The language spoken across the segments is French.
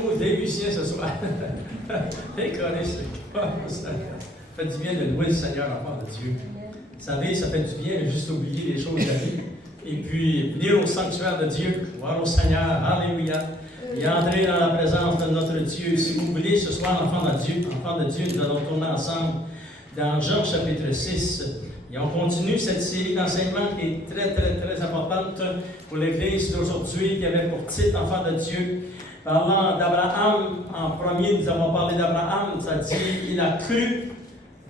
faux musiciens ce soir. Les choristes, ça fait du bien de louer le Seigneur, enfant de Dieu. Vous savez, ça fait du bien de juste oublier les choses de la vie. Et puis, venir au sanctuaire de Dieu, voir au Seigneur, alléluia, et entrer dans la présence de notre Dieu. Si vous voulez, ce soir, enfant de Dieu, nous allons tourner ensemble dans Jean chapitre 6. Et on continue cette série d'enseignements qui est très, très, très importante pour l'Église d'aujourd'hui, qui avait pour titre Enfant de Dieu. Parlant d'Abraham, en premier, nous avons parlé d'Abraham, ça dit il a cru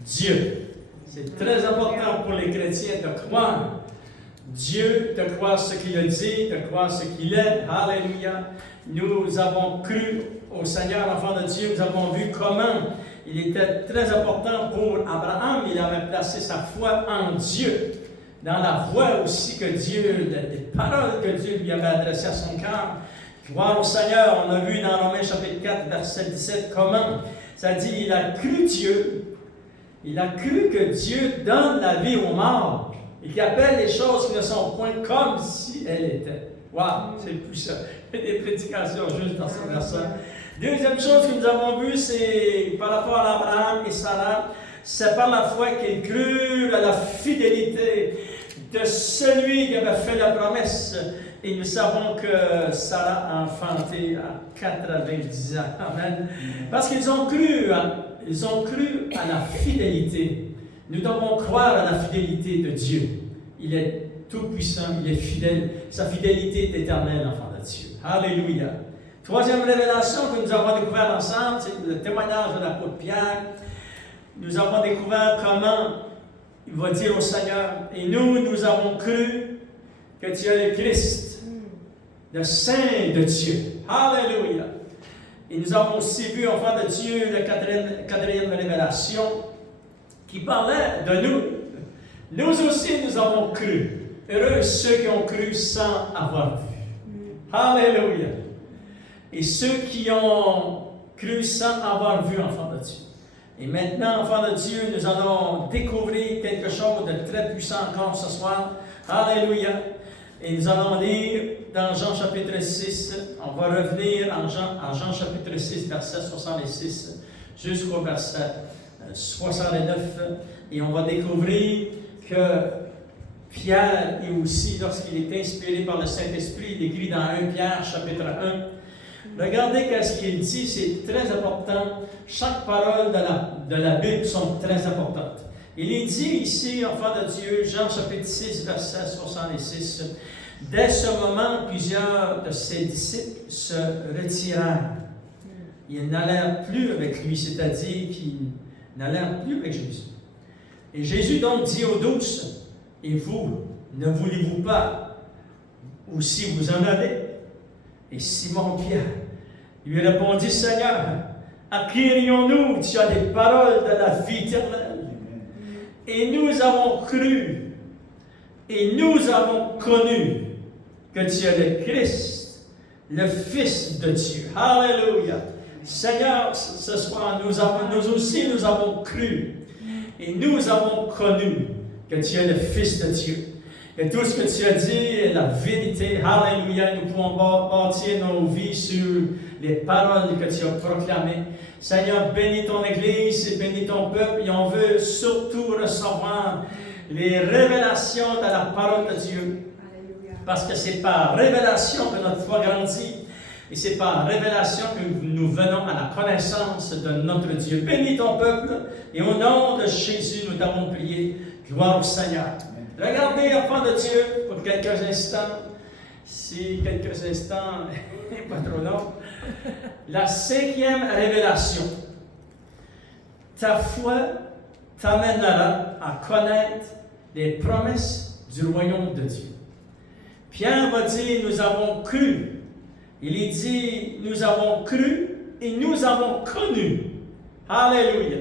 Dieu. C'est très important pour les chrétiens de croire Dieu, de croire ce qu'il a dit, de croire ce qu'il est. Alléluia. Nous avons cru au Seigneur, enfant de Dieu. Nous avons vu comment il était très important pour Abraham. Il avait placé sa foi en Dieu. Dans la voie aussi que Dieu, les paroles que Dieu lui avait adressées à son cœur. Gloire au Seigneur. On a vu dans Romains chapitre 4, verset 17, comment ça dit, il a cru Dieu. Il a cru que Dieu donne la vie aux morts et qu'il appelle les choses qui ne sont point comme si elles étaient. Waouh, c'est puissant. Il y a des prédications juste dans ce verset. Deuxième chose que nous avons vue, c'est par rapport à Abraham et Sarah, c'est par la foi qu'ils crurent à la fidélité de celui qui avait fait la promesse. Et nous savons que Sarah a enfanté à 90 ans. Amen. Parce qu'ils ont cru à la fidélité. Nous devons croire à la fidélité de Dieu. Il est tout-puissant, il est fidèle. Sa fidélité est éternelle, enfant de Dieu. Alléluia. Troisième révélation que nous avons découvert ensemble, c'est le témoignage de l'apôtre Pierre. Nous avons découvert comment il va dire au Seigneur, et nous avons cru que tu es le Christ, le Saint de Dieu. Alléluia. Et nous avons aussi vu, enfant de Dieu, la quatrième révélation qui parlait de nous. Nous aussi, nous avons cru. Heureux ceux qui ont cru sans avoir vu. Alléluia. Et ceux qui ont cru sans avoir vu, enfant de Dieu. Et maintenant, enfant de Dieu, nous allons découvrir quelque chose de très puissant encore ce soir. Alléluia. Et nous allons lire dans Jean chapitre 6, on va revenir en Jean chapitre 6, verset 66, jusqu'au verset 69. Et on va découvrir que Pierre est aussi, lorsqu'il est inspiré par le Saint-Esprit, il écrit dans 1 Pierre chapitre 1. Regardez ce qu'il dit, c'est très important. Chaque parole de la Bible sont très importantes. Il est dit ici, enfant de Dieu, Jean chapitre 6, verset 66, « Dès ce moment, plusieurs de ses disciples se retirèrent. Ils n'allèrent plus avec lui, c'est-à-dire qu'ils n'allèrent plus avec Jésus. Et Jésus donc dit aux douze, « Et vous, ne voulez-vous pas aussi vous en aller? » Et Simon-Pierre lui répondit, « Seigneur, à qui irions-nous? Tu as des paroles de la vie éternelle. Et nous avons cru, et nous avons connu que tu es le Christ, le Fils de Dieu. » Alléluia. Seigneur, ce soir, nous aussi, nous avons cru, et nous avons connu que tu es le Fils de Dieu. Et tout ce que tu as dit est la vérité. Alléluia. Nous pouvons bâtir nos vies sur les paroles que tu as proclamées. Seigneur, bénis ton Église et bénis ton peuple. Et on veut surtout recevoir les révélations de la parole de Dieu. Parce que c'est par révélation que notre foi grandit. Et c'est par révélation que nous venons à la connaissance de notre Dieu. Bénis ton peuple. Et au nom de Jésus, nous t'avons prié. Gloire au Seigneur. Regardez, enfants de Dieu, pour quelques instants. Si quelques instants n'est pas trop long. La cinquième révélation. Ta foi t'amènera à connaître les promesses du royaume de Dieu. Pierre va dire, nous avons cru. Il dit, nous avons cru et nous avons connu. Alléluia.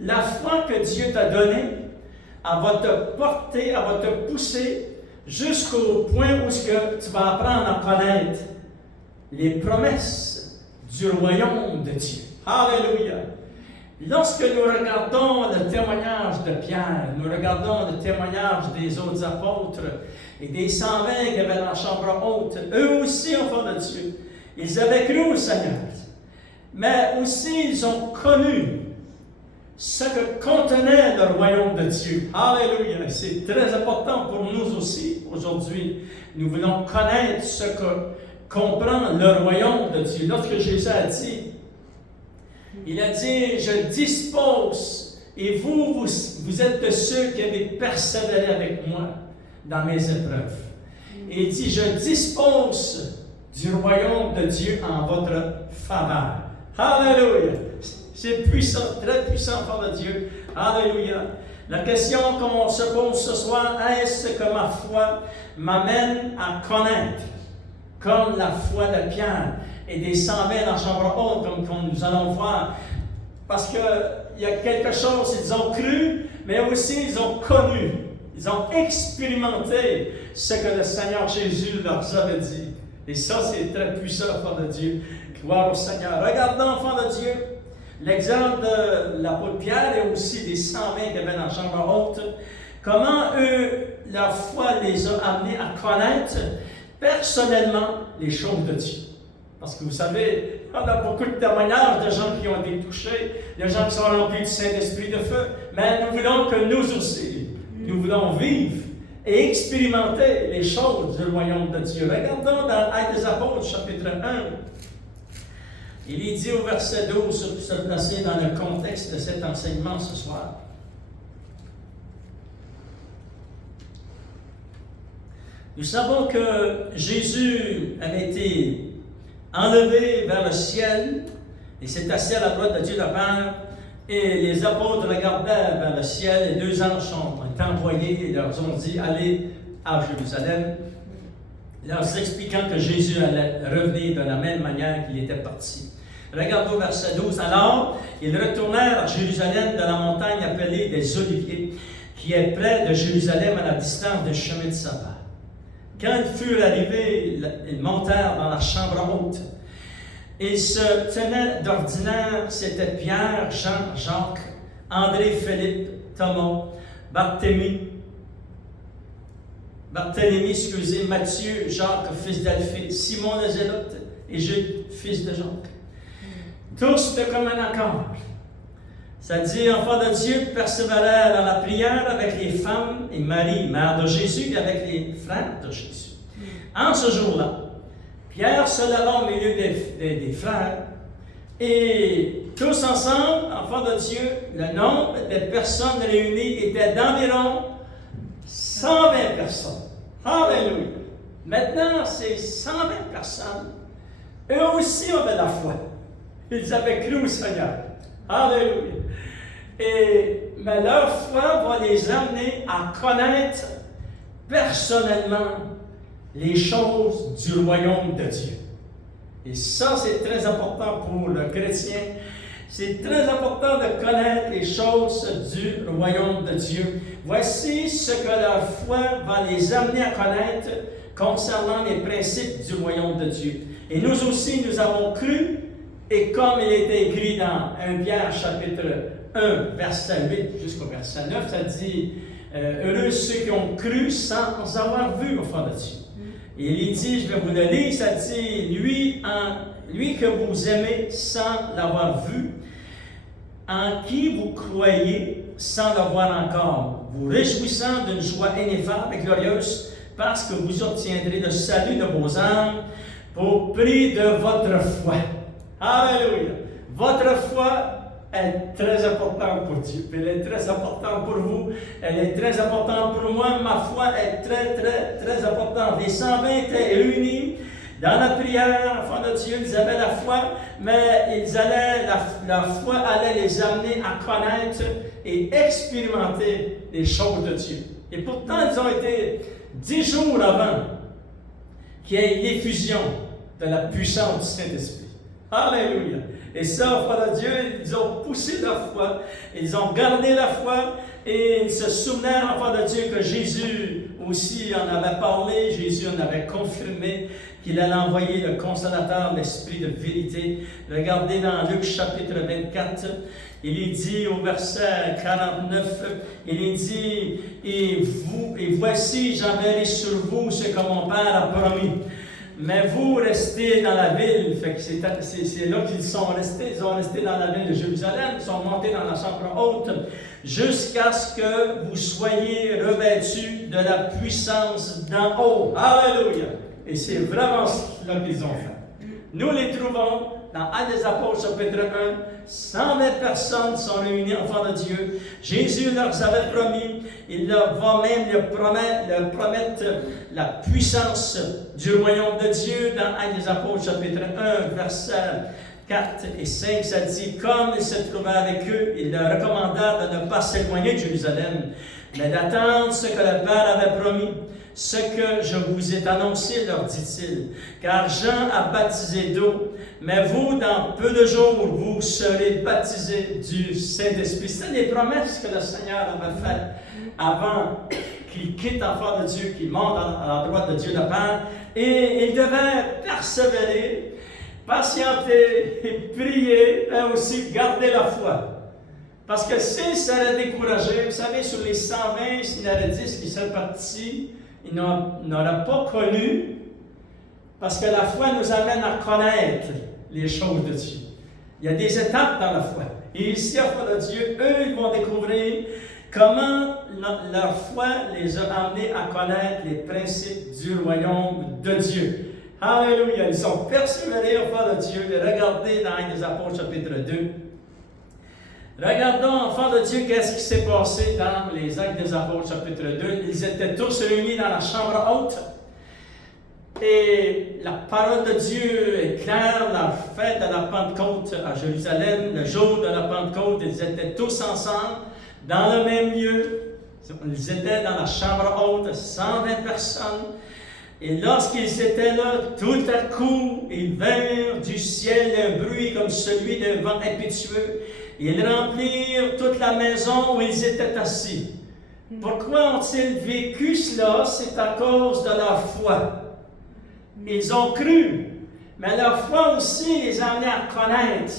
La foi que Dieu t'a donnée, elle va te porter, elle va te pousser jusqu'au point où tu vas apprendre à connaître les promesses du royaume de Dieu. Alléluia. Lorsque nous regardons le témoignage de Pierre, nous regardons le témoignage des autres apôtres et des 120 qui avaient dans la chambre haute, eux aussi, enfants de Dieu, ils avaient cru au Seigneur. mais aussi ils ont connu ce que contenait le royaume de Dieu. Alléluia! C'est très important pour nous aussi aujourd'hui. Nous voulons connaître ce que comprend le royaume de Dieu. Lorsque Jésus a dit, il a dit, je dispose, et vous êtes de ceux qui avez persévéré avec moi dans mes épreuves. Et il dit, je dispose du royaume de Dieu en votre faveur. Alléluia! C'est puissant, très puissant par le Dieu. Alléluia! La question qu'on se pose ce soir, est-ce que ma foi m'amène à connaître, comme la foi de Pierre et des 120 dans la chambre haute, comme nous allons voir. Parce qu'il y a quelque chose, ils ont cru, mais aussi ils ont connu. Ils ont expérimenté ce que le Seigneur Jésus leur avait dit. Et ça, c'est très puissant, enfant de Dieu. Gloire au Seigneur. Regardons, enfant de Dieu, l'exemple de l'apôtre Pierre et aussi des 120 qui avaient dans la chambre haute. Comment eux, leur foi les a amenés à connaître personnellement les choses de Dieu. Parce que vous savez, on a beaucoup de témoignages de gens qui ont été touchés, de gens qui sont remplis du Saint-Esprit de feu, mais nous voulons que nous aussi, nous voulons vivre et expérimenter les choses du royaume de Dieu. Regardons dans Actes des Apôtres, chapitre 1. Il est dit au verset 12, pour se placer dans le contexte de cet enseignement ce soir. Nous savons que Jésus avait été enlevé vers le ciel et s'est assis à la droite de Dieu le Père, et les apôtres regardèrent vers le ciel, et 2 anges ont été envoyés et leur ont dit, allez à Jérusalem, leur expliquant que Jésus allait revenir de la même manière qu'il était parti. Regardons au verset 12. Alors, ils retournèrent à Jérusalem de la montagne appelée des Oliviers, qui est près de Jérusalem à la distance d'un chemin de sabbat. Quand ils furent arrivés, ils montèrent dans la chambre haute. Ils se tenaient d'ordinaire, c'était Pierre, Jean, Jacques, André, Philippe, Thomas, Barthélemy, Matthieu, Jacques, fils d'Alphée, Simon le Zélote et Jude, fils de Jacques. Tous de commun accord. Ça dit, enfants de Dieu, persévérèrent dans la prière avec les femmes et Marie, mère de Jésus, et avec les frères de Jésus. En ce jour-là, Pierre se leva au milieu des frères, et tous ensemble, enfants de Dieu, le nombre des personnes réunies était d'environ 120 personnes. Alléluia! Maintenant, ces 120 personnes, eux aussi avaient la foi. Ils avaient cru au Seigneur. Alléluia! Mais leur foi va les amener à connaître personnellement les choses du royaume de Dieu. Et ça, c'est très important pour le chrétien. C'est très important de connaître les choses du royaume de Dieu. Voici ce que leur foi va les amener à connaître concernant les principes du royaume de Dieu. Et nous aussi, nous avons cru, et comme il est écrit dans 1 Pierre chapitre 1, verset 8 jusqu'au verset 9, ça dit heureux ceux qui ont cru sans avoir vu, enfants de Dieu. Et il dit, je vais vous le lire, ça dit lui que vous aimez sans l'avoir vu, en qui vous croyez sans le voir encore, vous réjouissant d'une joie ineffable et glorieuse, parce que vous obtiendrez le salut de vos âmes pour prix de votre foi. Alléluia! Votre foi est très importante pour Dieu. Elle est très importante pour vous. Elle est très importante pour moi. Ma foi est très, très, très importante. Les 120 étaient réunis dans la prière, enfants de Dieu. Ils avaient la foi, mais la foi allait les amener à connaître et expérimenter les choses de Dieu. Et pourtant, ils ont été 10 jours avant qu'il y ait l'effusion de la puissance du Saint-Esprit. Alléluia! Et ça, enfants de Dieu, ils ont poussé leur foi, ils ont gardé la foi, et ils se souvenaient, enfants de Dieu, que Jésus aussi en avait parlé, Jésus en avait confirmé qu'il allait envoyer le Consolateur, l'Esprit de vérité. Regardez dans Luc chapitre 24, il est dit au verset 49, il est dit, et voici, j'enverrai sur vous ce que mon Père a promis. mais vous restez dans la ville. Fait que c'est là qu'ils sont restés. Ils ont resté dans la ville de Jérusalem. Ils sont montés dans la chambre haute jusqu'à ce que vous soyez revêtus de la puissance d'en haut. Alléluia! Et c'est vraiment cela qu'ils ont fait. Nous les trouvons dans Actes des Apôtres, chapitre 1. 120 personnes sont réunies en faveur de Dieu. Jésus leur avait promis, il leur va même leur promettre la puissance du royaume de Dieu dans Actes des Apôtres, chapitre 1, versets 4 et 5. Ça dit, comme il se trouvait avec eux, il leur recommanda de ne pas s'éloigner de Jérusalem, mais d'attendre ce que le Père avait promis. Ce que je vous ai annoncé, leur dit-il, car Jean a baptisé d'eau, mais vous, dans peu de jours, vous serez baptisés du Saint-Esprit. C'est les promesses que le Seigneur avait faites avant qu'il quitte en faveur de Dieu, qu'il monte à la droite de Dieu le Père, et il devait persévérer, patienter, et prier, mais aussi garder la foi. Parce que s'il serait découragé, vous savez, sur les 120, s'il y en avait 10 qui seraient partis, il n'aurait pas connu, parce que la foi nous amène à connaître les choses de Dieu. Il y a des étapes dans la foi. Et ici, à la foi de Dieu, eux, ils vont découvrir comment leur foi les a amenés à connaître les principes du royaume de Dieu. Alléluia! Ils ont persévéré au foi de Dieu. Et regardez dans Actes des Apôtres, chapitre 2. Regardons, enfants de Dieu, qu'est-ce qui s'est passé dans les Actes des Apôtres, chapitre 2. Ils étaient tous réunis dans la chambre haute. Et la parole de Dieu est claire. La fête de la Pentecôte à Jérusalem, le jour de la Pentecôte, ils étaient tous ensemble, dans le même lieu. Ils étaient dans la chambre haute, 120 personnes. Et lorsqu'ils étaient là, tout à coup, ils vinrent du ciel un bruit comme celui d'un vent impétueux. Ils remplirent toute la maison où ils étaient assis. Pourquoi ont-ils vécu cela? C'est à cause de leur foi. Ils ont cru, mais leur foi aussi les a amenés à connaître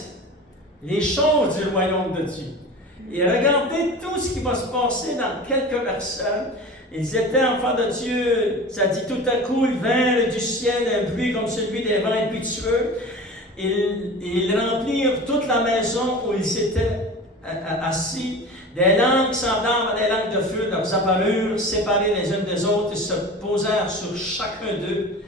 les choses du royaume de Dieu. Et regardez tout ce qui va se passer dans quelques versets. Ils étaient enfants de Dieu, ça dit tout à coup, ils vinrent du ciel un bruit comme celui des vents impétueux. Ils remplirent toute la maison où ils étaient assis. Des langues semblables à des langues de feu leur apparurent, séparées les unes des autres, et se posèrent sur chacun d'eux.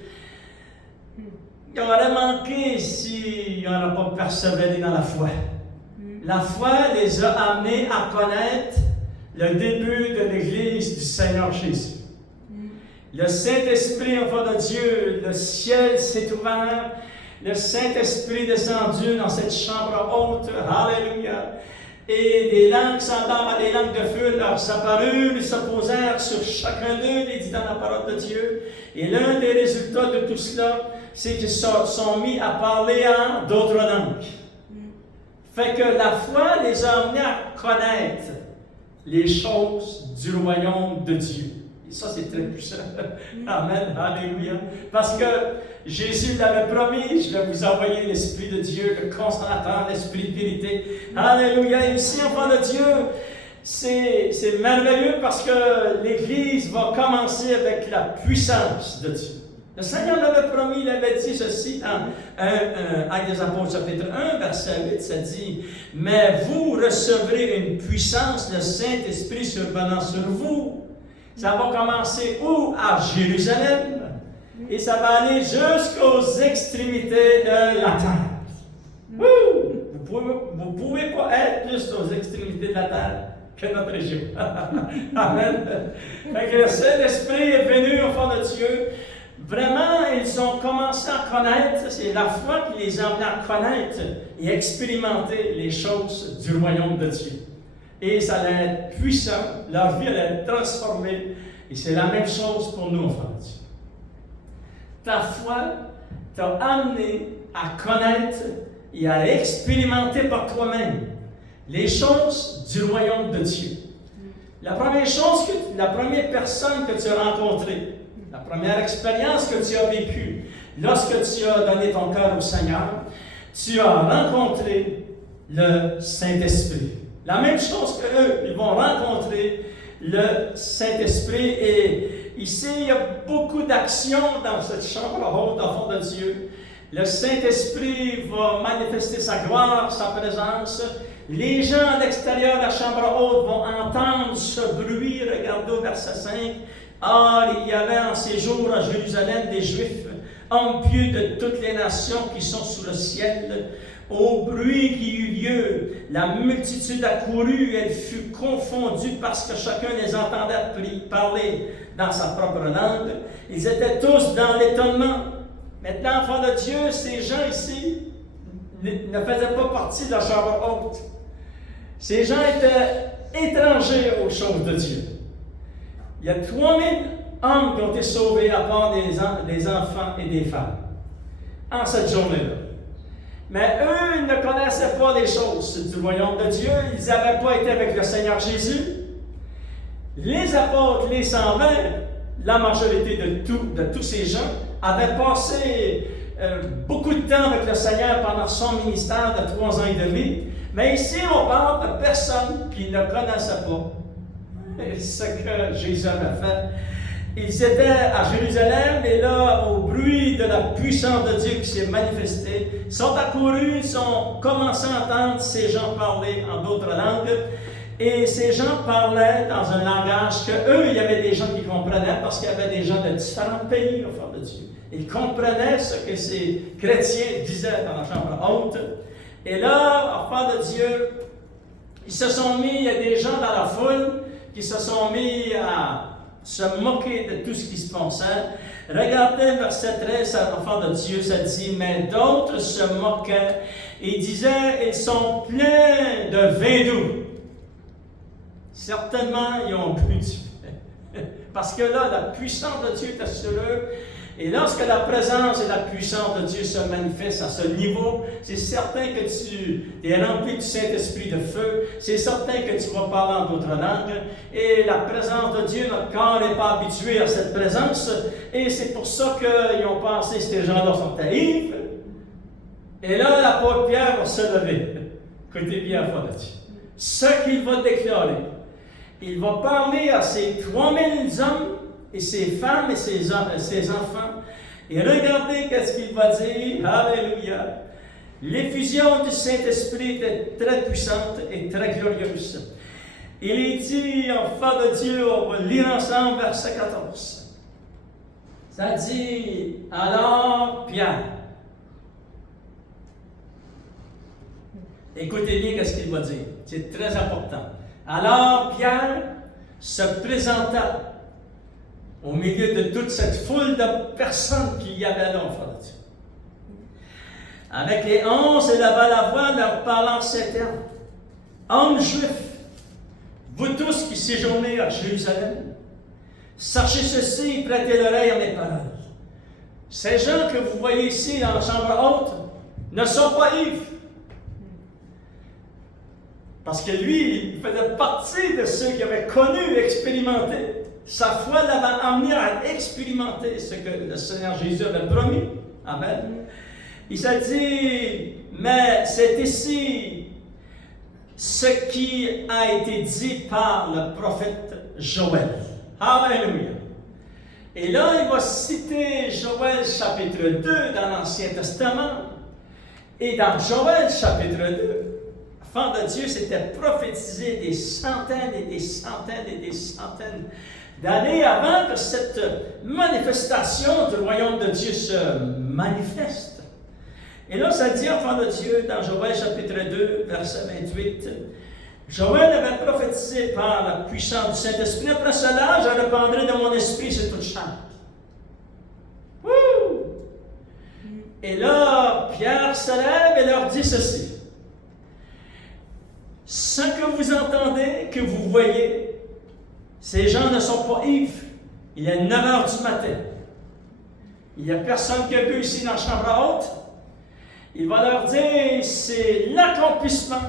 Il aurait manqué s'ils n'auraient pas persévéré dans la foi. La foi les a amenés à connaître le début de l'Église du Seigneur Jésus. Le Saint-Esprit, enfant de Dieu, le ciel s'est ouvert, le Saint-Esprit est descendu dans cette chambre haute, alléluia, et des langues semblables à des langues de feu leur apparurent, ils se posèrent sur chacun d'eux, il dit dans la parole de Dieu, et l'un des résultats de tout cela, c'est qu'ils sont mis à parler en d'autres langues. Fait que la foi les a amenés à connaître les choses du royaume de Dieu. Et ça, c'est très puissant. Amen. Alléluia. Parce que Jésus l'avait promis, je vais vous envoyer l'Esprit de Dieu, le Consolateur, l'Esprit de vérité. Alléluia. Et ici, enfant de Dieu, c'est merveilleux parce que l'Église va commencer avec la puissance de Dieu. Le Seigneur l'avait promis, il avait dit ceci dans Actes des Apôtres, chapitre 1, verset 8, ça dit « Mais vous recevrez une puissance, le Saint-Esprit survenant sur vous. » Ça va commencer où? À Jérusalem. Et ça va aller jusqu'aux extrémités de la terre. Vous pouvez pas être plus aux extrémités de la terre que notre région. Amen. Fait que le Saint-Esprit est venu au fond de Dieu. Vraiment, ils ont commencé à connaître, c'est la foi qui les a amenés à connaître et expérimenter les choses du royaume de Dieu. Et ça allait être puissant, leur vie allait être transformée. Et c'est la même chose pour nous, enfants de Dieu. Ta foi t'a amené à connaître et à expérimenter par toi-même les choses du royaume de Dieu. La première personne que tu as rencontrée, la première expérience que tu as vécue, lorsque tu as donné ton cœur au Seigneur, tu as rencontré le Saint-Esprit. La même chose qu'eux, ils vont rencontrer le Saint-Esprit et ici, il y a beaucoup d'actions dans cette chambre haute, au fond de Dieu. Le Saint-Esprit va manifester sa gloire, sa présence. Les gens à l'extérieur de la chambre haute vont entendre ce bruit. Regardez au verset 5. Or, il y avait en ces jours à Jérusalem des Juifs, hommes pieux de toutes les nations qui sont sous le ciel. Au bruit qui eut lieu, la multitude accourut, elle fut confondue parce que chacun les entendait parler dans sa propre langue. Ils étaient tous dans l'étonnement. Maintenant, enfants de Dieu, ces gens ici ne faisaient pas partie de la chambre haute. Ces gens étaient étrangers aux choses de Dieu. Il y a 3000 hommes qui ont été sauvés à part des enfants et des femmes en cette journée-là. Mais eux, ils ne connaissaient pas les choses du royaume de Dieu. Ils n'avaient pas été avec le Seigneur Jésus. Les apôtres, les 120, la majorité de tous ces gens, avaient passé beaucoup de temps avec le Seigneur pendant son ministère de 3 ans et demi. Mais ici, on parle de personnes qui ne connaissaient pas ce que Jésus avait fait. Ils étaient à Jérusalem et là, au bruit de la puissance de Dieu qui s'est manifestée, sont accourus, ils ont commencé à entendre ces gens parler en d'autres langues. Et ces gens parlaient dans un langage que eux, il y avait des gens qui comprenaient parce qu'il y avait des gens de différents pays au fond de Dieu. Ils comprenaient ce que ces chrétiens disaient dans la chambre haute. Et là, enfants de Dieu, ils se sont mis, il y a des gens dans la foule qui se sont mis à se moquer de tout ce qui se passait. Regardez verset 13, enfants de Dieu, ça dit, mais d'autres se moquaient et disaient, ils sont pleins de vin doux. Certainement, ils ont bu du vin. Parce que là, la puissance de Dieu était sur eux. Et lorsque la présence et la puissance de Dieu se manifestent à ce niveau, c'est certain que tu es rempli du Saint-Esprit de feu. C'est certain que tu vas parler en d'autres langues. Et la présence de Dieu, notre corps n'est pas habitué à cette présence. Et c'est pour ça qu'ils ont pensé que ces gens-là sont ivres. Et là, l'apôtre Pierre va se lever. Écoutez bien, enfants de Dieu. Ce qu'il va déclarer. Il va parler à ces 3000 hommes et ces femmes et ces enfants. Et regardez qu'est-ce qu'il va dire. Alléluia. L'effusion du Saint-Esprit était très puissante et très glorieuse. Il est dit, enfants de Dieu, on va lire ensemble verset 14. Ça dit, alors Pierre. Écoutez bien qu'est-ce qu'il va dire. C'est très important. Alors Pierre se présenta au milieu de toute cette foule de personnes qu'il y avait là, enfants de Dieu. Avec les 11, il leva la voix leur parlant ces termes. Hommes juifs, vous tous qui séjournez à Jérusalem, sachez ceci et prêtez l'oreille à mes paroles. Ces gens que vous voyez ici dans la chambre haute ne sont pas ivres. Parce que lui, il faisait partie de ceux qui avaient connu et expérimenté. Sa foi l'avait amené à expérimenter ce que le Seigneur Jésus avait promis. Amen. Il s'est dit, mais c'est ici ce qui a été dit par le prophète Joël. Alléluia. Et là, il va citer Joël chapitre 2 dans l'Ancien Testament. Et dans Joël chapitre 2, enfants de Dieu, c'était prophétisé des centaines et des centaines et des centaines d'années avant que cette manifestation du royaume de Dieu se manifeste. Et là, ça dit, enfants de Dieu, dans Joël chapitre 2, verset 28, Joël avait prophétisé par la puissance du Saint-Esprit. Après cela, je répandrai de mon esprit sur toute chair. Et là, Pierre se lève et leur dit ceci. Ce que vous entendez, que vous voyez, ces gens ne sont pas ivres. Il est 9 heures du matin. Il n'y a personne qui a bu ici dans la chambre haute. Il va leur dire, c'est l'accomplissement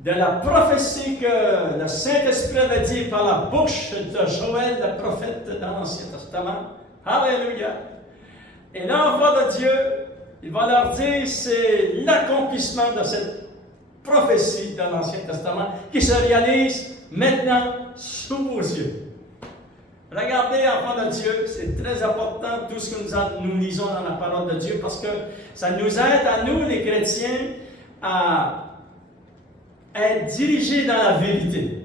de la prophétie que le Saint-Esprit avait dit par la bouche de Joël, le prophète dans l'Ancien Testament. Alléluia. Et l'enfant de Dieu, il va leur dire, c'est l'accomplissement de cette prophétie dans l'Ancien Testament qui se réalise maintenant sous vos yeux. Regardez, enfants de Dieu, c'est très important tout ce que nous lisons dans la parole de Dieu parce que ça nous aide à nous, les chrétiens, à être dirigés dans la vérité.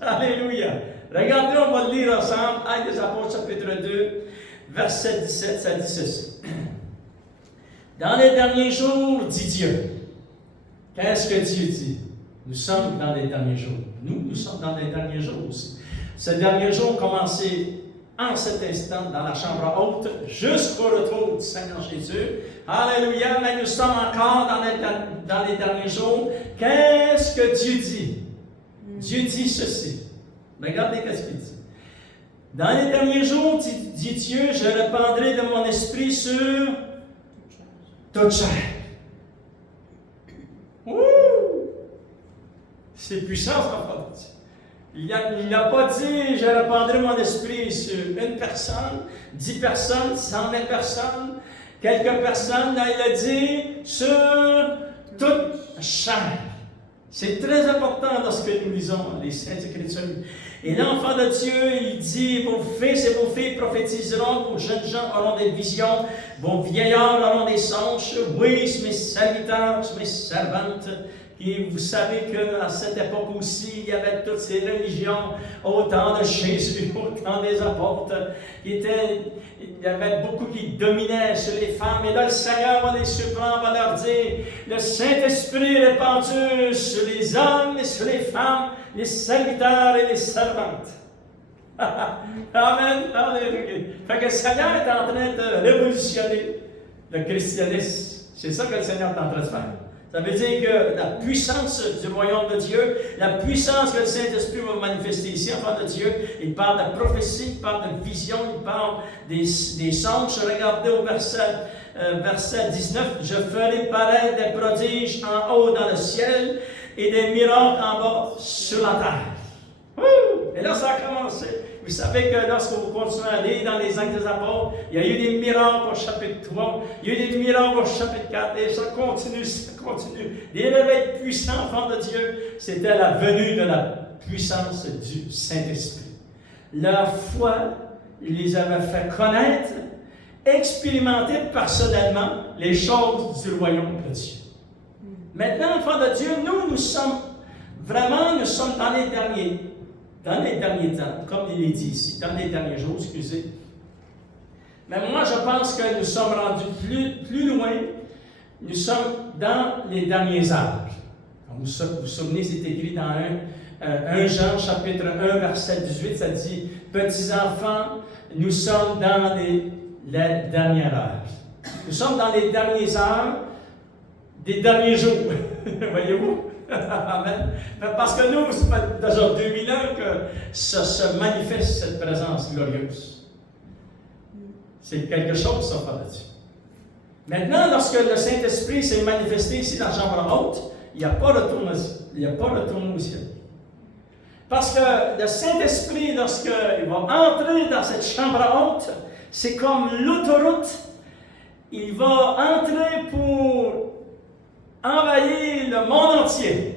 Alléluia. Regardez, on va le lire ensemble. Actes des Apôtres, chapitre 2, verset 17, ça dit ceci. Dans les derniers jours, dit Dieu. Qu'est-ce que Dieu dit? Nous sommes dans les derniers jours. Nous sommes dans les derniers jours aussi. Ces derniers jours ont commencé en cet instant dans la chambre haute jusqu'au retour du Seigneur Jésus. Alléluia, mais nous sommes encore dans les derniers jours. Qu'est-ce que Dieu dit? Dieu dit ceci. Regardez qu'est-ce qu'il dit. Dans les derniers jours, dit Dieu, je répandrai de mon esprit sur toute chair. C'est puissant, enfant de Dieu. Il n'a pas dit, je répandrai mon esprit sur une personne, 10 personnes, 120 personnes, quelques personnes. Là, il a dit sur toute chair. C'est très important dans ce que nous lisons, les Saintes Écritures. Et l'enfant de Dieu, il dit, vos fils et vos filles prophétiseront, vos jeunes gens auront des visions, vos vieillards auront des songes. Oui, mes serviteurs, mes servantes. Et vous savez qu'à cette époque aussi, il y avait toutes ces religions, au temps de Jésus, au temps des apôtres, il y avait beaucoup qui dominaient sur les femmes. Et là, le Seigneur va les surprendre, va leur dire, le Saint-Esprit est répandu sur les hommes et sur les femmes, les serviteurs et les servantes. Amen. Alléluia. Fait que le Seigneur est en train de révolutionner le christianisme. C'est ça que le Seigneur est en train de faire. Ça veut dire que la puissance du royaume de Dieu, la puissance que le Saint-Esprit va manifester ici, enfant de Dieu, il parle de prophétie, il parle de vision, il parle des songes. Regardez au verset 19, « Je ferai paraître des prodiges en haut dans le ciel et des miracles en bas sur la terre. » Et là, ça a commencé. Vous savez que lorsque vous continuez à lire dans les Actes des Apôtres, il y a eu des miracles au chapitre 3, il y a eu des miracles au chapitre 4, et ça continue, ça continue. Des réveils puissants, enfants de Dieu, c'était la venue de la puissance du Saint-Esprit. Leur foi, il les avait fait connaître, expérimenter personnellement les choses du royaume de Dieu. Maintenant, enfants de Dieu, nous sommes dans les derniers temps, comme il est dit ici, dans les derniers jours, excusez. Mais moi, je pense que nous sommes rendus plus loin. Nous sommes dans les derniers âges. Vous vous souvenez, c'est écrit dans 1 Jean, chapitre 1, verset 18, ça dit « Petits enfants, nous sommes dans les dernières heures. » Nous sommes dans les dernières heures des derniers jours. Voyez-vous? Amen. Parce que nous, ça fait déjà 2000 ans que ça se manifeste, cette présence glorieuse. C'est quelque chose, ça, Père Dieu. Maintenant, lorsque le Saint-Esprit s'est manifesté ici dans la chambre haute, il n'y a pas de retour au ciel. Parce que le Saint-Esprit, lorsqu'il va entrer dans cette chambre haute, c'est comme l'autoroute. Il va entrer pour envahir le monde entier.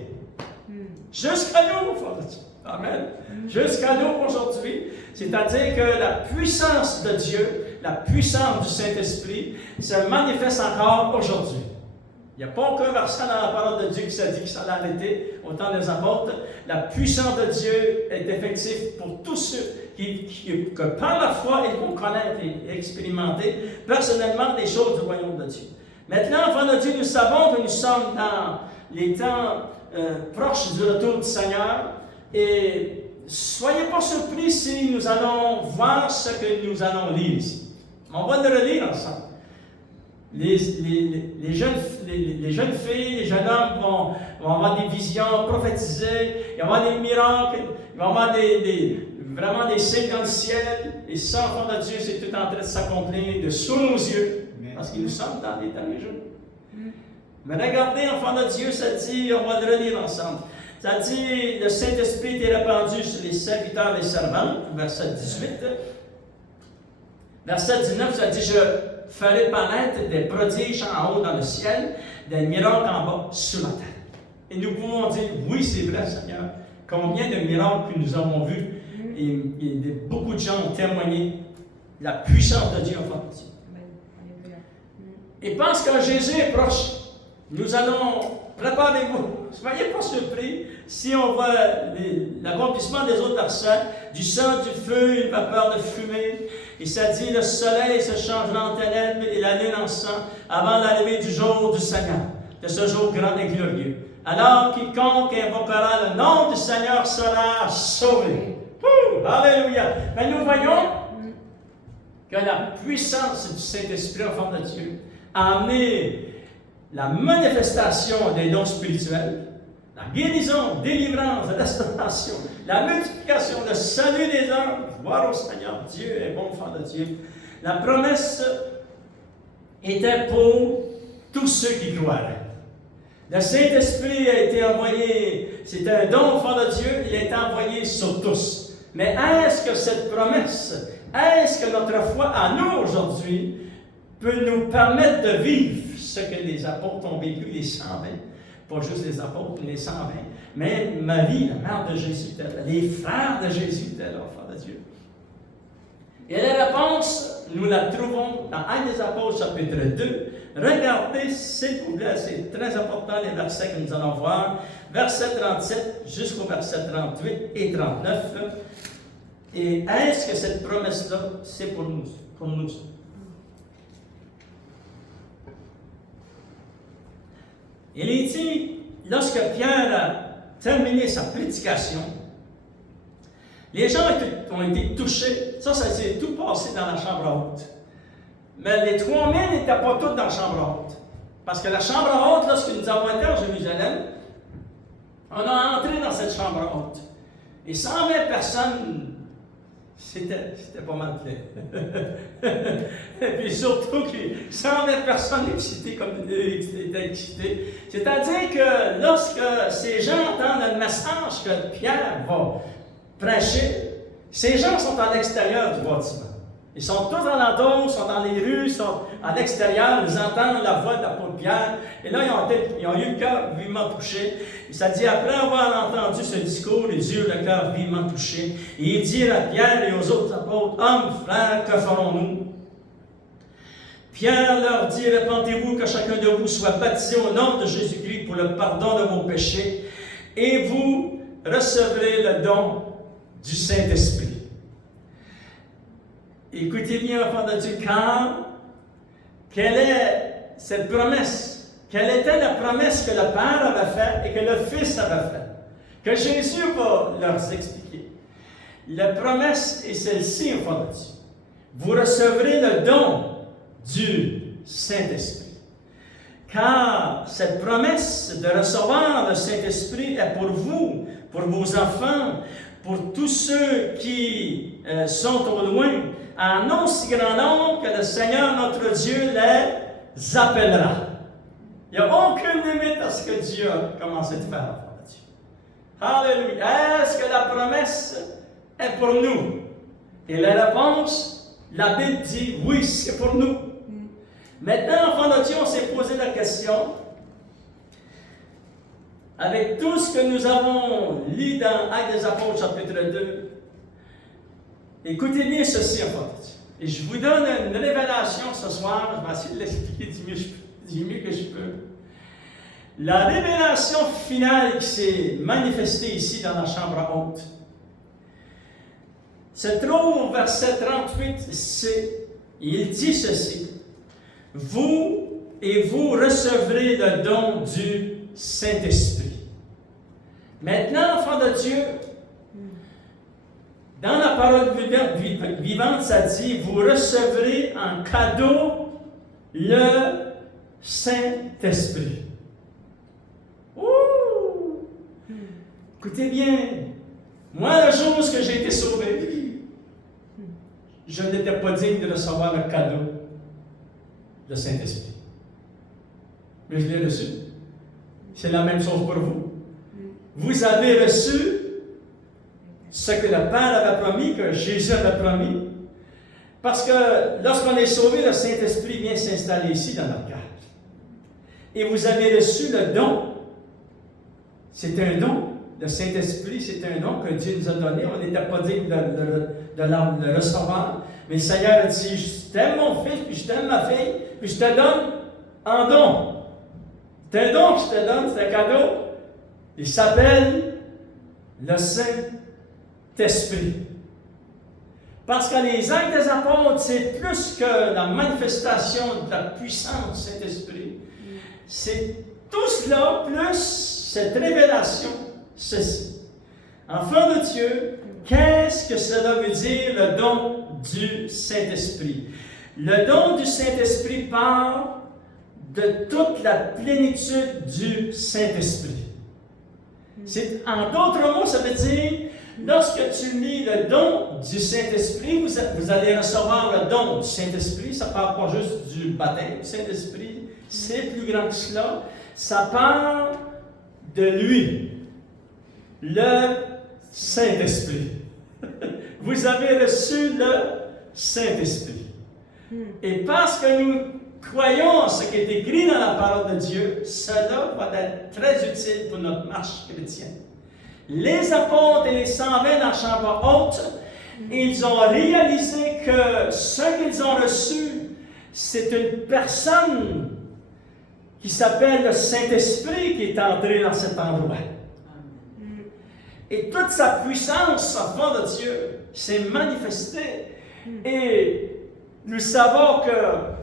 Jusqu'à nous, Frère Dieu. Amen. Jusqu'à nous aujourd'hui. C'est-à-dire que la puissance de Dieu, la puissance du Saint-Esprit, se manifeste encore aujourd'hui. Il n'y a pas aucun verset dans la parole de Dieu qui s'est dit que ça allait arrêter au temps des apôtres. La puissance de Dieu est effective pour tous ceux que par la foi, ils vont connaître et expérimenter personnellement les choses du royaume de Dieu. Maintenant, enfants de Dieu, nous savons que nous sommes dans les temps proches du retour du Seigneur. Et soyez pas surpris si nous allons voir ce que nous allons lire ici. On va le relire ensemble. Les jeunes filles, les jeunes hommes vont avoir des visions, prophétiser, il va y avoir des miracles, il va y avoir vraiment des signes dans le ciel. Et ça, enfants de Dieu, c'est tout en train de s'accomplir de sous nos yeux. Parce que nous sommes dans les derniers jours. Mais regardez, enfants de Dieu, ça dit, on va le relire ensemble. Ça dit, le Saint-Esprit est répandu sur les serviteurs et les servantes, verset 18. Verset 19, ça dit, je ferai paraître des prodiges en haut dans le ciel, des miracles en bas sur la terre. Et nous pouvons dire, oui, c'est vrai, Seigneur. Combien de miracles que nous avons vus beaucoup de gens ont témoigné de la puissance de Dieu en faveur de Dieu. Et pense quand Jésus est proche, nous allons, préparez-vous, soyez pas surpris si on voit l'accomplissement des autres versets, du sang, du feu, une vapeur de fumée, et ça dit le soleil se changera en ténèbres et la lune en sang avant l'arrivée du jour du Seigneur, de ce jour grand et glorieux. Alors quiconque invoquera le nom du Seigneur sera sauvé. Alléluia! Mais nous voyons que la puissance du Saint-Esprit en forme de Dieu a amené la manifestation des dons spirituels, la guérison, délivrance, la restauration, la multiplication, le salut des hommes. Gloire au Seigneur, Dieu est bon, enfant de Dieu. La promesse était pour tous ceux qui croiraient. Le Saint-Esprit a été envoyé, c'est un don, enfant de Dieu, il a été envoyé sur tous. Mais est-ce que cette promesse, est-ce que notre foi à nous aujourd'hui peut nous permettre de vivre ce que les apôtres ont vécu, les 120, pas juste les apôtres, les 120, mais Marie, la mère de Jésus, était là, les frères de Jésus étaient là, enfant de Dieu. Et la réponse, nous la trouvons dans Actes des Apôtres, chapitre 2. Regardez, s'il vous plaît, c'est très important les versets que nous allons voir, verset 37 jusqu'au verset 38 et 39. Et est-ce que cette promesse-là, c'est pour nous? Pour nous? Il est dit, lorsque Pierre a terminé sa prédication, les gens ont été touchés. Ça s'est tout passé dans la chambre haute. Mais les 3000 n'étaient pas tous dans la chambre haute. Parce que la chambre haute, lorsque nous avons été en Jérusalem, on a entré dans cette chambre haute. Et 120 personnes, c'était pas mal clair. Et puis surtout que 120 personnes excitées comme étaient excitées. C'est-à-dire que lorsque ces gens entendent le message que Pierre va prêcher, ces gens sont à l'extérieur du bâtiment. Ils sont tous alentour, sont dans les rues, sont à l'extérieur, ils entendent la voix de l'apôtre Pierre. Et là, ils ont eu le cœur vivement touché. Et ça dit, après avoir entendu ce discours, ils eurent le cœur vivement touché. Et ils dirent à Pierre et aux autres apôtres, hommes, frères, que ferons-nous? Pierre leur dit, répentez-vous, que chacun de vous soit baptisé au nom de Jésus-Christ pour le pardon de vos péchés, et vous recevrez le don du Saint-Esprit. Écoutez bien, enfants de Dieu, car quelle est cette promesse? Quelle était la promesse que le Père avait faite et que le Fils avait faite? Que Jésus va leur expliquer. La promesse est celle-ci, enfants de Dieu. Vous recevrez le don du Saint-Esprit. Car cette promesse de recevoir le Saint-Esprit est pour vous, pour vos enfants, pour tous ceux qui sont au loin, en aussi grand nombre que le Seigneur notre Dieu les appellera. Il n'y a aucune limite à ce que Dieu a commencé de faire, enfants de Dieu. Alléluia. Est-ce que la promesse est pour nous? Et la réponse, la Bible dit oui, c'est pour nous. Maintenant, enfants de Dieu, on s'est posé la question, avec tout ce que nous avons lu dans Actes des Apôtres, chapitre 2, écoutez bien ceci, enfants de Dieu. Et je vous donne une révélation ce soir, je vais essayer de l'expliquer du mieux que je peux. La révélation finale qui s'est manifestée ici dans la chambre haute se trouve au verset 38, il dit ceci. Vous recevrez le don du Saint-Esprit. Maintenant, enfants de Dieu, dans la parole vivante, ça dit, vous recevrez en cadeau le Saint-Esprit. Ouh! Écoutez bien, moi, le jour où j'ai été sauvé, je n'étais pas digne de recevoir le cadeau, le Saint-Esprit. Mais je l'ai reçu. C'est la même chose pour vous. Vous avez reçu ce que le Père avait promis, que Jésus avait promis, parce que lorsqu'on est sauvé, le Saint-Esprit vient s'installer ici dans notre cœur. Et vous avez reçu le don. C'est un don le Saint-Esprit, c'est un don que Dieu nous a donné. On n'était pas digne de le recevoir. Mais le Seigneur a dit, je t'aime mon fils, puis je t'aime ma fille, puis je te donne en don. C'est un don que je te donne, c'est un cadeau. Il s'appelle le Saint-Esprit. Parce que les actes des apôtres, c'est plus que la manifestation de la puissance du Saint-Esprit. C'est tout cela, plus cette révélation, ceci. Enfant de Dieu, qu'est-ce que cela veut dire, le don du Saint-Esprit? Le don du Saint-Esprit parle de toute la plénitude du Saint-Esprit. En d'autres mots, ça veut dire, lorsque tu lis le don du Saint-Esprit, vous allez recevoir le don du Saint-Esprit. Ça ne parle pas juste du baptême du Saint-Esprit, c'est plus grand que cela. Ça parle de lui, le Saint-Esprit. Vous avez reçu le Saint-Esprit. Et parce que nous croyons en ce qui est écrit dans la parole de Dieu, cela va être très utile pour notre marche chrétienne. Les apôtres et les 120 dans la chambre haute, ils ont réalisé que ce qu'ils ont reçu, c'est une personne qui s'appelle le Saint-Esprit qui est entré dans cet endroit. Et toute sa puissance, enfant de Dieu, s'est manifestée. Et nous savons que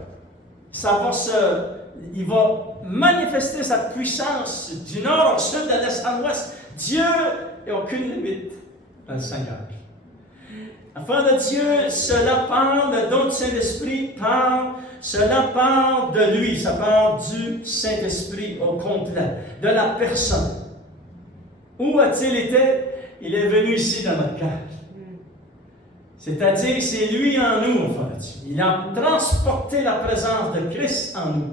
il va manifester sa puissance du nord au sud, de l'est en ouest. Dieu n'a aucune limite dans le Seigneur. Enfant de Dieu, cela parle, le don du Saint-Esprit cela parle de lui, ça parle du Saint-Esprit au complet, de la personne. Où a-t-il été? Il est venu ici dans notre cœur. C'est-à-dire, c'est lui en nous, enfant de Dieu. Il a transporté la présence de Christ en nous.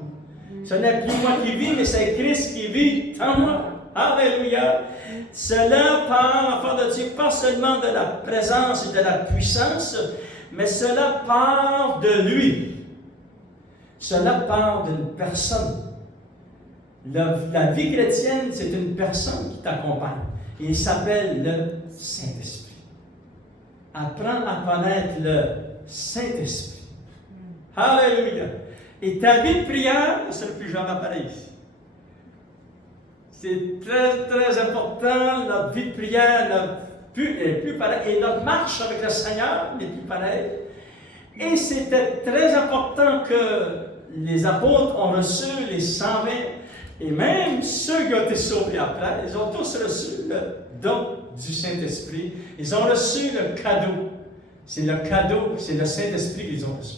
Ce n'est plus moi qui vis, mais c'est Christ qui vit en moi. Alléluia! Cela parle, enfant de Dieu, pas seulement de la présence et de la puissance, mais cela parle de lui. Cela parle d'une personne. La vie chrétienne, c'est une personne qui t'accompagne. Et il s'appelle le Saint-Esprit. Apprends à connaître le Saint-Esprit. Alléluia! Et ta vie de prière ne sera plus jamais pareille. C'est très, très important. Notre vie de prière n'est plus pareille. Et notre marche avec le Seigneur n'est plus pareille. Et c'était très important que les apôtres ont reçu les 120, et même ceux qui ont été sauvés après, ils ont tous reçu le don du Saint-Esprit. Ils ont reçu le cadeau. C'est le cadeau, c'est le Saint-Esprit qu'ils ont reçu.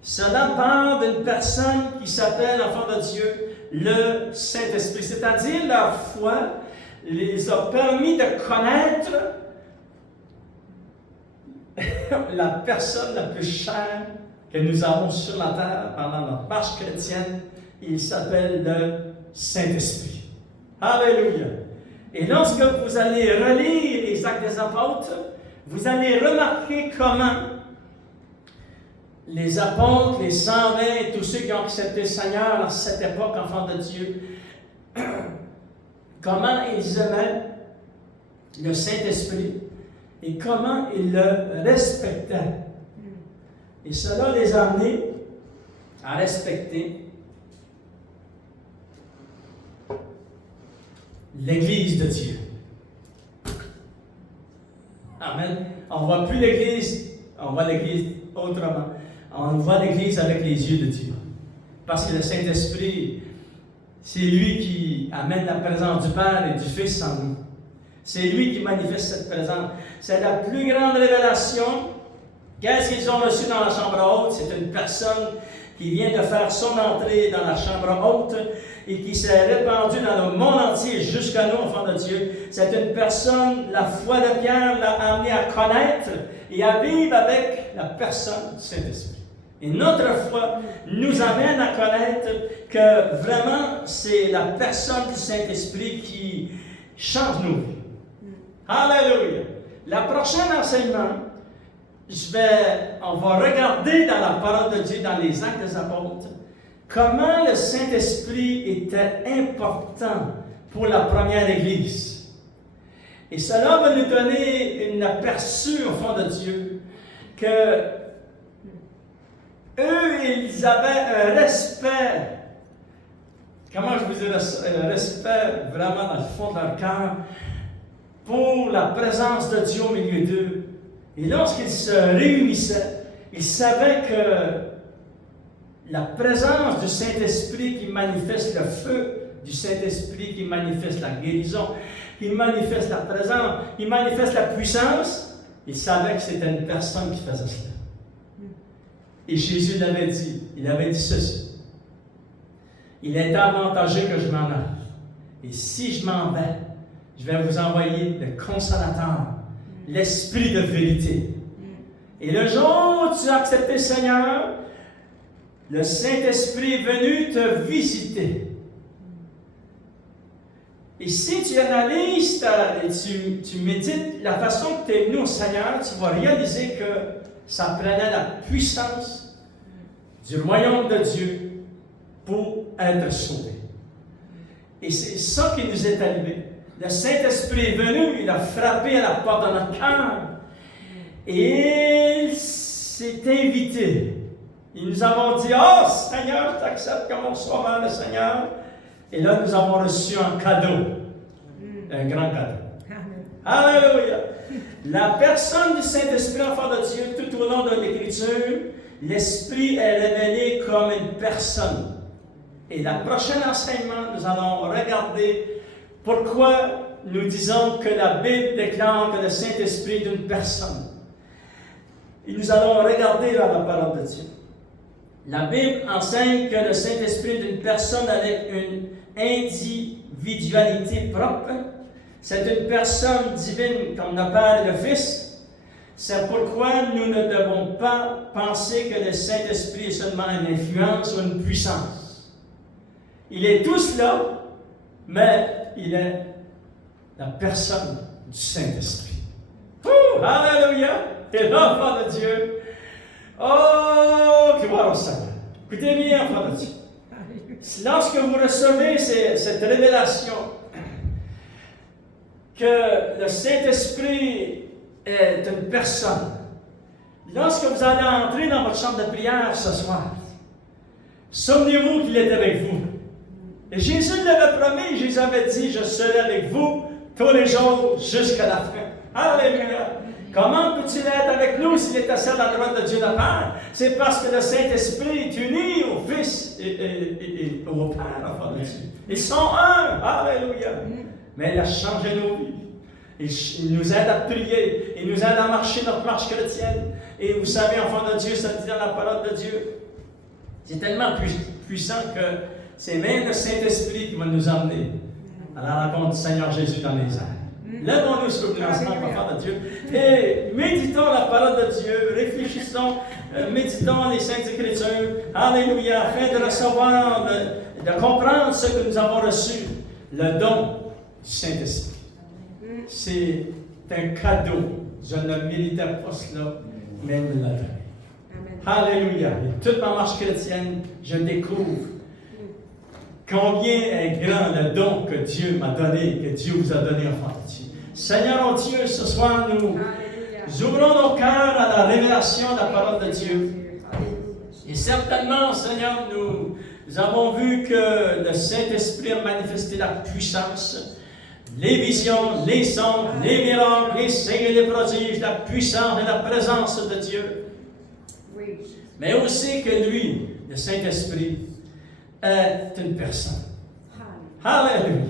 Cela parle d'une personne qui s'appelle, enfant de Dieu, le Saint-Esprit. C'est-à-dire, leur foi les a permis de connaître la personne la plus chère que nous avons sur la terre pendant notre marche chrétienne. Il s'appelle le Saint-Esprit. Alléluia! Et lorsque vous allez relire les Actes des Apôtres, vous allez remarquer comment les apôtres, les 120, tous ceux qui ont accepté le Seigneur à cette époque, enfants de Dieu, comment ils aimaient le Saint-Esprit et comment ils le respectaient. Et cela les a amenés à respecter l'Église de Dieu. Amen. On ne voit plus l'Église, on voit l'Église autrement. On voit l'Église avec les yeux de Dieu. Parce que le Saint-Esprit, c'est lui qui amène la présence du Père et du Fils en nous. C'est lui qui manifeste cette présence. C'est la plus grande révélation. Qu'est-ce qu'ils ont reçu dans la chambre haute? C'est une personne qui vient de faire son entrée dans la chambre haute et qui s'est répandue dans le monde entier jusqu'à nous, enfants de Dieu. C'est une personne, la foi de Pierre l'a amené à connaître et à vivre avec la personne du Saint-Esprit. Et notre foi nous amène à connaître que vraiment c'est la personne du Saint-Esprit qui change nos vies. Alléluia! La prochaine enseignement, on va regarder dans la parole de Dieu, dans les Actes des Apôtres, comment le Saint-Esprit était important pour la première Église. Et cela va nous donner un aperçu au fond de Dieu que eux, ils avaient un respect. Comment je vous dis un respect vraiment dans le fond de leur cœur pour la présence de Dieu au milieu d'eux. Et lorsqu'ils se réunissaient, ils savaient que la présence du Saint-Esprit qui manifeste le feu du Saint-Esprit, qui manifeste la guérison, qui manifeste la présence, qui manifeste la puissance, ils savaient que c'était une personne qui faisait cela. Et Jésus l'avait dit, il avait dit ceci. Il est avantageux que je m'en aille. Et si je m'en vais, je vais vous envoyer le Consolateur, l'Esprit de vérité. Et le jour où tu as accepté le Seigneur, le Saint-Esprit est venu te visiter. Et si tu analyses et tu médites la façon que tu es venu au Seigneur, tu vas réaliser que ça prenait la puissance du royaume de Dieu pour être sauvé. Et c'est ça qui nous est arrivé. Le Saint-Esprit est venu, il a frappé à la porte de notre cœur et il s'est invité. Et nous avons dit, « Oh Seigneur, je t'accepte comme mon sauveur, le Seigneur. » Et là, nous avons reçu un cadeau, un grand cadeau. Alléluia! La personne du Saint-Esprit, enfant de Dieu, tout au long de l'Écriture, l'Esprit est révélé comme une personne. Et le prochain enseignement, nous allons regarder pourquoi nous disons que la Bible déclare que le Saint-Esprit est une personne. Et nous allons regarder dans la parole de Dieu. La Bible enseigne que le Saint-Esprit est une personne avec une individualité propre. C'est une personne divine comme le Père et le Fils. C'est pourquoi nous ne devons pas penser que le Saint-Esprit est seulement une influence ou une puissance. Il est tout cela, mais il est la personne du Saint-Esprit. Alléluia! Et l'enfant de Dieu. Oh, gloire au Seigneur. Écoutez bien, enfant de Dieu. Lorsque vous recevez cette révélation que le Saint-Esprit est une personne, lorsque vous allez entrer dans votre chambre de prière ce soir, souvenez-vous qu'il est avec vous. Et Jésus l'avait promis, Jésus avait dit, je serai avec vous tous les jours jusqu'à la fin. Alléluia! Comment peut-il être avec nous s'il est assis à la droite de Dieu le Père? C'est parce que le Saint-Esprit est uni au Fils et au Père, enfant de Dieu. Ils sont un. Alléluia! Mais il a changé nos vies. Il nous aide à prier. Il nous aide à marcher notre marche chrétienne. Et vous savez, enfant de Dieu, ça dit dans la parole de Dieu. C'est tellement puissant que c'est même le Saint-Esprit qui va nous emmener à la rencontre du Seigneur Jésus dans les airs. Lèvons-nous sur le ensemble, enfants de Dieu, et méditons la parole de Dieu, réfléchissons, méditons les Saintes Écritures, alléluia, afin de recevoir, de comprendre ce que nous avons reçu, le don du Saint-Esprit. C'est un cadeau. Je ne méritais pas cela, mais il me l'a donné. Alléluia. Et toute ma marche chrétienne, je découvre combien est grand le don que Dieu m'a donné, que Dieu vous a donné, enfant de Dieu. Seigneur, oh Dieu, ce soir, nous ouvrons nos cœurs à la révélation de la parole de Dieu. Et certainement, Seigneur, nous avons vu que le Saint-Esprit a manifesté la puissance, les visions, les sons, les miracles, les signes et les prodiges, la puissance et la présence de Dieu. Mais aussi que lui, le Saint-Esprit, est une personne. Alléluia.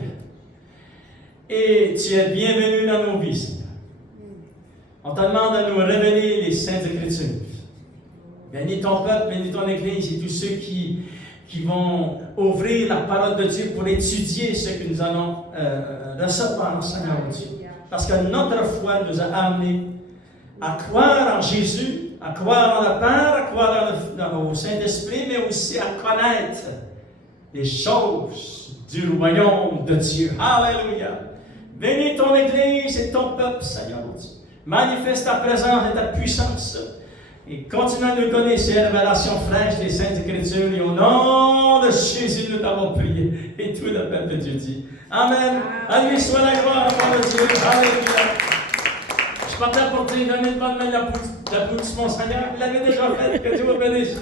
Et tu es bienvenu dans nos vies, Seigneur. On te demande de nous révéler les Saintes Écritures. Bénis ton peuple, bénis ton Église et tous ceux qui vont ouvrir la parole de Dieu pour étudier ce que nous allons recevoir, Seigneur Dieu. Parce que notre foi nous a amenés à croire en Jésus, à croire en le Père, à croire au Saint-Esprit, mais aussi à connaître les choses du royaume de Dieu. Alléluia! Bénis ton Église et ton peuple, Seigneur Dieu. Manifeste ta présence et ta puissance. Et continue à nous donner ces révélations fraîches des Saintes Écritures. Et au nom de de Jésus, nous t'avons prié. Et tout le peuple de Dieu dit. Amen. À lui soit la gloire, enfant de Dieu. Alléluia. Je ne peux pas t'apporter une bonne main d'applaudissement, Seigneur. Il l'avait déjà fait. Que Dieu vous bénisse.